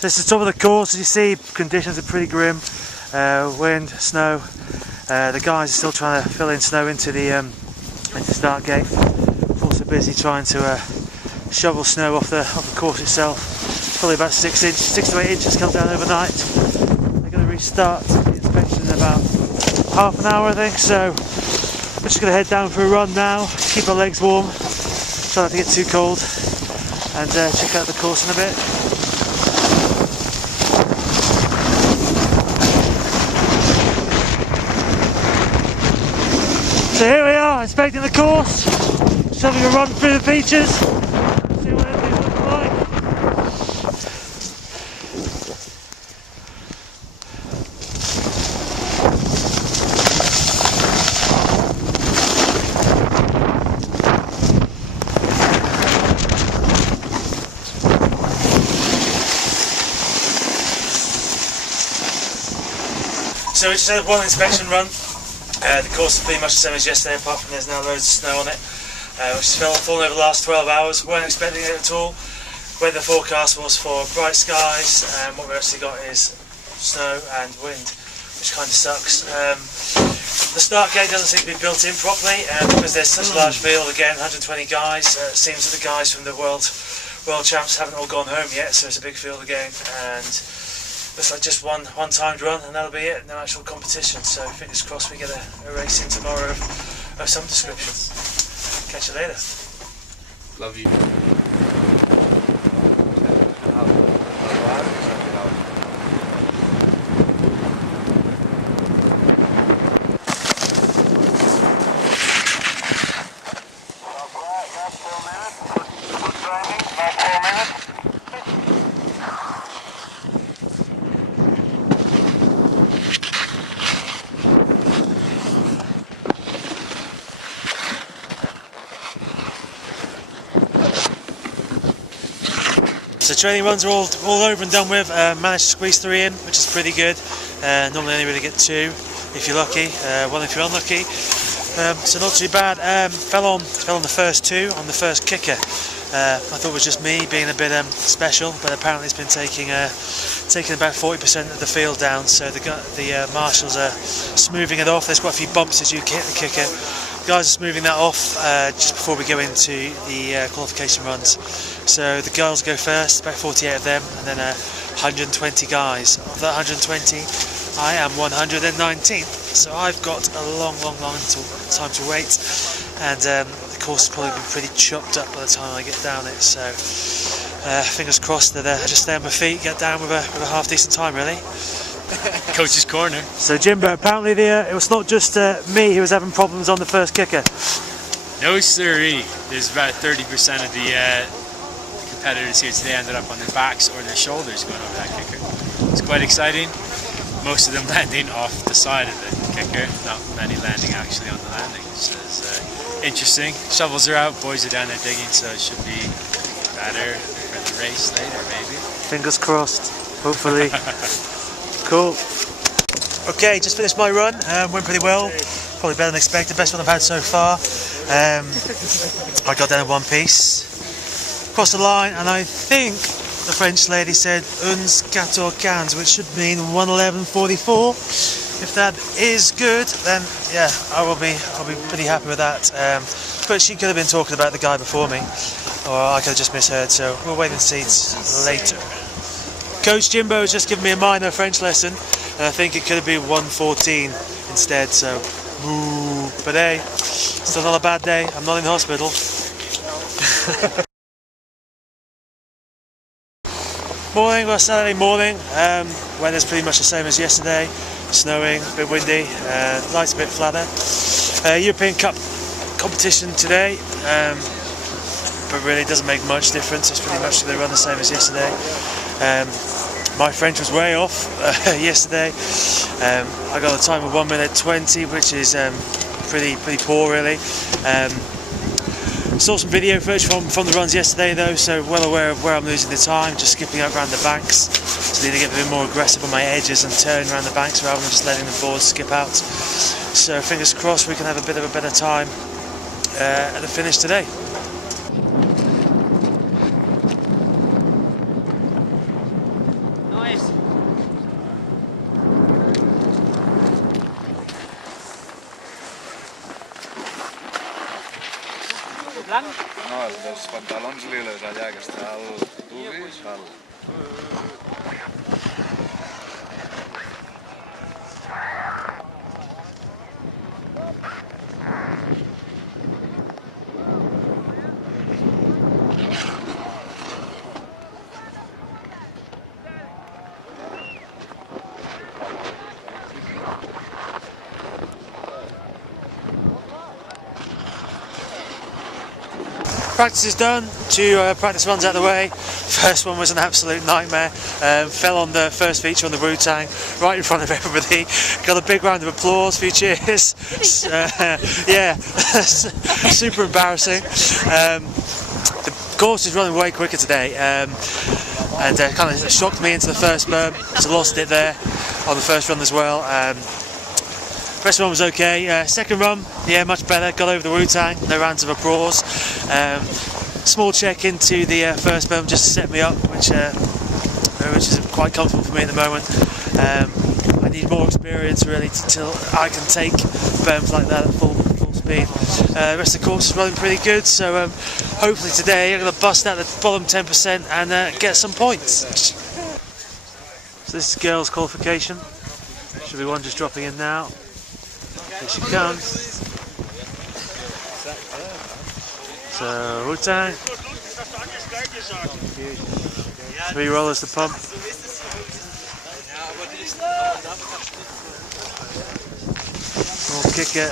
This is the top of the course. As you see, conditions are pretty grim. Wind, snow. The guys are still trying to fill in snow into the start gate. Also busy trying to shovel snow off the course itself. It's probably about 6 to 8 inches come down overnight. They're going to restart the inspection in about half an hour, I think. So we're just going to head down for a run now, keep our legs warm, try not to get too cold, and check out the course in a bit. So here we are, inspecting the course, just having a run through the features, see what everything's looking like. So we just had one inspection run. The course is pretty much the same as yesterday, apart from there's now loads of snow on it, which has fallen over the last 12 hours. Weren't expecting it at all. Weather forecast was for bright skies, and what we actually got is snow and wind, which kind of sucks. The start gate doesn't seem to be built in properly, because there's such a large field. Again, 120 guys. It seems that the guys from the world champs haven't all gone home yet, so it's a big field again. And looks like just one timed run, and that'll be it. No actual competition. So fingers crossed we get a race in tomorrow of some description. Catch you later. Love you. So training runs are all over and done with. Managed to squeeze 3 in, which is pretty good. Normally only really get 2 if you're lucky, 1 if you're unlucky. So not too bad. Fell on the first 2 on the first kicker. I thought it was just me being a bit special, but apparently it's been taking about 40% of the field down. So the marshals are smoothing it off. There's quite a few bumps as you hit the kicker. Guys are smoothing that off just before we go into the qualification runs. So the girls go first, about 48 of them, and then 120 guys. Of that 120, I am 119th. So I've got a long time to wait, and the course will probably be pretty chopped up by the time I get down it. So fingers crossed that I just stay on my feet, get down with a half decent time, really. Coach's corner. So Jimbo, apparently it was not just me who was having problems on the first kicker. No siree. There's about 30% of the competitors here today ended up on their backs or their shoulders going over that kicker. It's quite exciting. Most of them landing off the side of the kicker, not many landing actually on the landing. So it's interesting. Shovels are out, boys are down there digging, so it should be better for the race later, maybe. Fingers crossed, hopefully. Cool. Okay, just finished my run. Went pretty well. Probably better than expected. Best one I've had so far. I got down in one piece. Crossed the line, and I think the French lady said uns 14, which should mean 1:11:44. If that is good, then yeah, I'll be pretty happy with that. But she could have been talking about the guy before me, or I could have just misheard. So we'll wait and see later. Coach Jimbo has just given me a minor French lesson, and I think it could have been 1:14 instead, so but hey, still not a bad day. I'm not in the hospital. Morning, well, Saturday morning. Weather's pretty much the same as yesterday. Snowing, a bit windy, lights a bit flatter. European Cup competition today, but really it doesn't make much difference. It's pretty much they run the same as yesterday. My French was way off yesterday. I got a time of 1:20, which is pretty poor, really. Saw some video footage from the runs yesterday, though, so well aware of where I'm losing the time. Just skipping out around the banks, so need to get a bit more aggressive on my edges and turn around the banks rather than just letting the board skip out. So fingers crossed we can have a bit of a better time at the finish today. blanco. No, los pantalones lilos allá que está al tubis, al... Practice is done, 2 practice runs out of the way. First one was an absolute nightmare, fell on the first feature on the Wu-Tang, right in front of everybody. Got a big round of applause, few cheers. Yeah, super embarrassing. The course is running way quicker today, and kind of shocked me into the first berm, so lost it there on the first run as well. First one was okay, second run, yeah, much better, got over the Wu-Tang, no rounds of applause. Small check into the first berm just to set me up, which is quite comfortable for me at the moment. I need more experience really till I can take berms like that at full speed. The rest of the course is running pretty good, so hopefully today I'm going to bust out the bottom 10% and get some points. So this is girls' qualification, should be one just dropping in now. Here she comes. So, Wu-Tang. 3 rollers to pump. Small kicker.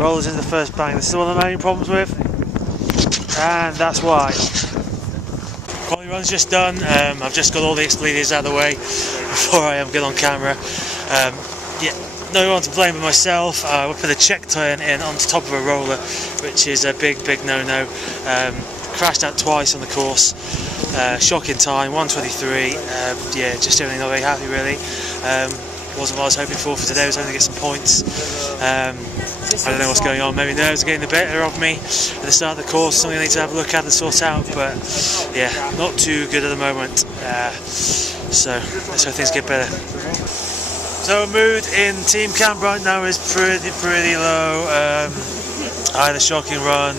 Rollers in the first bang. This is one of the main problems with. And that's why. Quality run's just done. I've just got all the expletives out of the way before I get on camera. Yeah. No one to blame but myself. We put a check turn in on top of a roller, which is a big no-no. Crashed out twice on the course. Shocking time, 1:23. Yeah, just everything not very happy really. Wasn't what I was hoping for today. I was hoping to get some points. I don't know what's going on. Maybe nerves are getting the better of me at the start of the course. Something I need to have a look at and sort out. But yeah, not too good at the moment. So let's hope things get better. So mood in team camp right now is pretty low. I had a shocking run.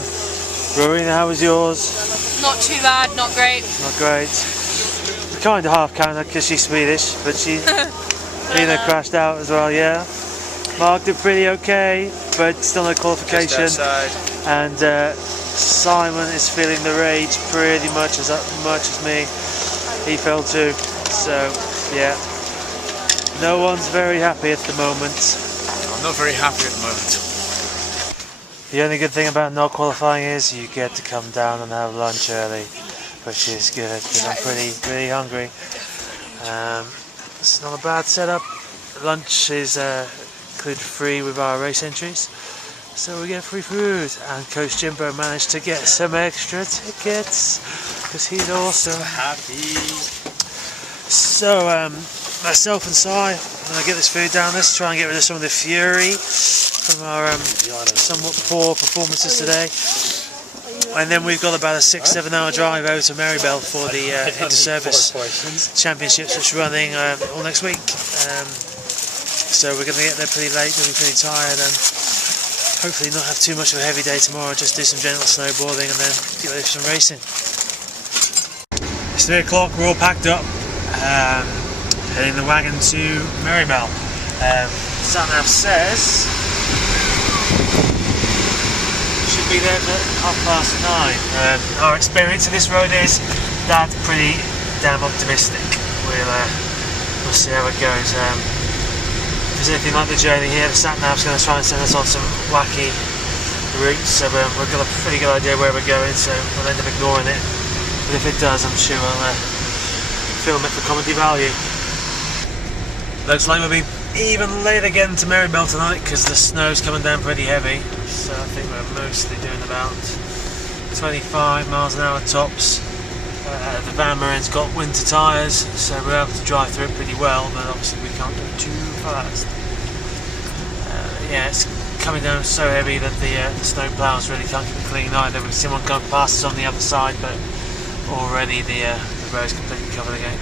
Rowena, how was yours? Not too bad, not great. Not great. Kind of half counter because she's Swedish, but Nina crashed out as well, yeah. Mark did pretty okay, but still no qualification. And Simon is feeling the rage pretty much as me. He fell too, so yeah. No one's very happy at the moment. I'm not very happy at the moment. The only good thing about not qualifying is you get to come down and have lunch early, which is good because I'm pretty hungry. It's not a bad setup. Lunch is included free with our race entries, so we get free food. And Coach Jimbo managed to get some extra tickets because he's awesome. Happy. So myself and Si, I'm going to get this food down. Let's try and get rid of some of the fury from our somewhat poor performances today. And then we've got about a 6-7 hour drive over to Marybelle for the Inter-Service Championships, which are running all next week. So we're going to get there pretty late, going to be pretty tired, and hopefully not have too much of a heavy day tomorrow, just do some gentle snowboarding and then get ready for some racing. It's 3 o'clock, we're all packed up. Heading the wagon to Marybelle. Satnav says should be there for 9:30. Our experience of this road is that's pretty damn optimistic. We'll see how it goes. If there's anything like the journey here, the Satnav's going to try and send us on some wacky routes, so we've got a pretty good idea where we're going, so we'll end up ignoring it. But if it does, I'm sure we'll film it for comedy value. Looks like we'll be even late again to Marybelle tonight because the snow's coming down pretty heavy, so I think we're mostly doing about 25 miles an hour tops. The Van Marin's got winter tyres, so we're able to drive through it pretty well, but obviously we can't go too fast. Yeah, it's coming down so heavy that the snow ploughs really can't keep it clean either. We've seen one going past us on the other side, but already the road's completely covered again.